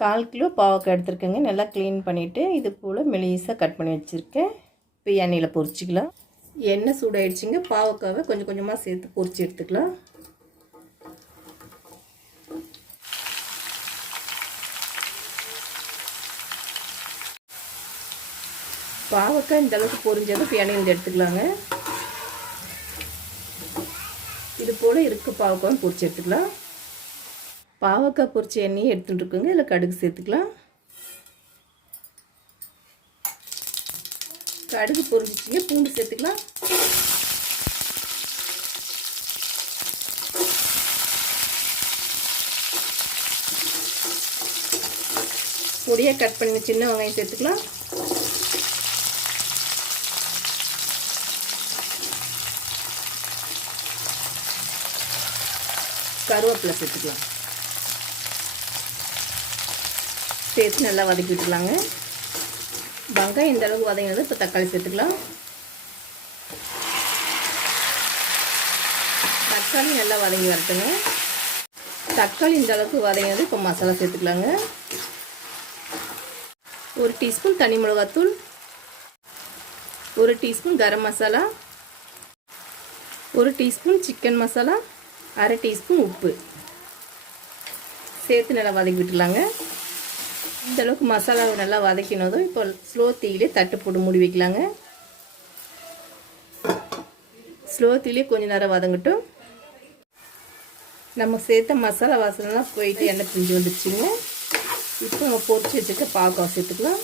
கால் kilo பாவக்காய் எடுத்துருக்கேங்க. நல்லா clean பண்ணிவிட்டு இது போல் மெலிசாக கட் பண்ணி வச்சுருக்கேன். இப்போ எண்ணெயில் பொரிச்சிக்கலாம். எண்ணெய் சூடாயிடுச்சுங்க. பாவக்காவை கொஞ்சம் கொஞ்சமாக சேர்த்து பொரிச்சு எடுத்துக்கலாம். பாவக்காய் இந்த அளவுக்கு பொரிஞ்சதும் இப்போ எண்ணெயில் எடுத்துக்கலாங்க. இது போல் இருக்க பாவக்காய் பொரிச்சு எடுத்துக்கலாம். பாவக்காய் பொரிச்ச எண்ணெயை எடுத்துகிட்டு இருக்குங்க. இதில் கடுகு சேர்த்துக்கலாம். கடுகு பொரிச்சிச்சிங்க. பூண்டு சேர்த்துக்கலாம். பொடியாக கட் பண்ணி சின்ன வெங்காயம் சேர்த்துக்கலாம். கருவேப்பிலை சேர்த்துக்கலாம். சேர்த்து நல்லா வதக்கி விட்டுக்கலாங்க. வெங்காயம் இந்த அளவுக்கு வதங்கினது இப்போ தக்காளி சேர்த்துக்கலாம். தக்காளி நல்லா வதங்கி வரட்டுங்க. தக்காளி இந்த அளவுக்கு வதங்கினது இப்போ மசாலா சேர்த்துக்கலாங்க. 1 டீஸ்பூன் தனி மிளகாத்தூள், 1 teaspoon garam masala, 1 teaspoon chicken masala, 1/2 teaspoon உப்பு சேர்த்து நல்லா வதக்கி விட்டுலாங்க. இந்த அளவுக்கு மசாலாவை நல்லா வதக்கினதும் இப்போ ஸ்லோ தீயிலே தட்டு போட்டு மூடி வைக்கலாங்க. ஸ்லோ தீயிலே கொஞ்சம் நேரம் வதங்கட்டும். நம்ம சேர்த்த மசாலா வாசனைலாம் போயிட்டு எண்ணெய் பிரிஞ்சு வந்துடுச்சுங்க. இப்போ நம்ம பொரிச்சு வச்சுருக்க பாவக்காய் சேர்த்துக்கலாம்.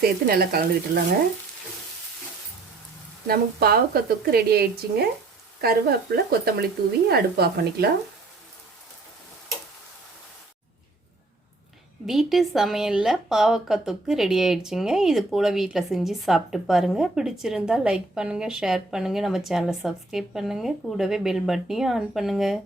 சேர்த்து நல்லா கலந்து விட்டுலாங்க. நமக்கு பாவக்காய் தொக்கு ரெடி ஆயிடுச்சுங்க. கருவேப்பிலை கொத்தமல்லி தூவி அடுப்பு ஆஃப் பண்ணிக்கலாம். வீட்டு சமையலில் பாவக்காய் தொக்கு ரெடி ஆயிடுச்சுங்க. இது போல் வீட்டில் செஞ்சு சாப்பிட்டு பாருங்கள். பிடிச்சிருந்தால் லைக் பண்ணுங்கள், ஷேர் பண்ணுங்கள், நம்ம சேனலை சப்ஸ்கிரைப் பண்ணுங்கள், கூடவே பெல் பட்டனையும் ஆன் பண்ணுங்கள்.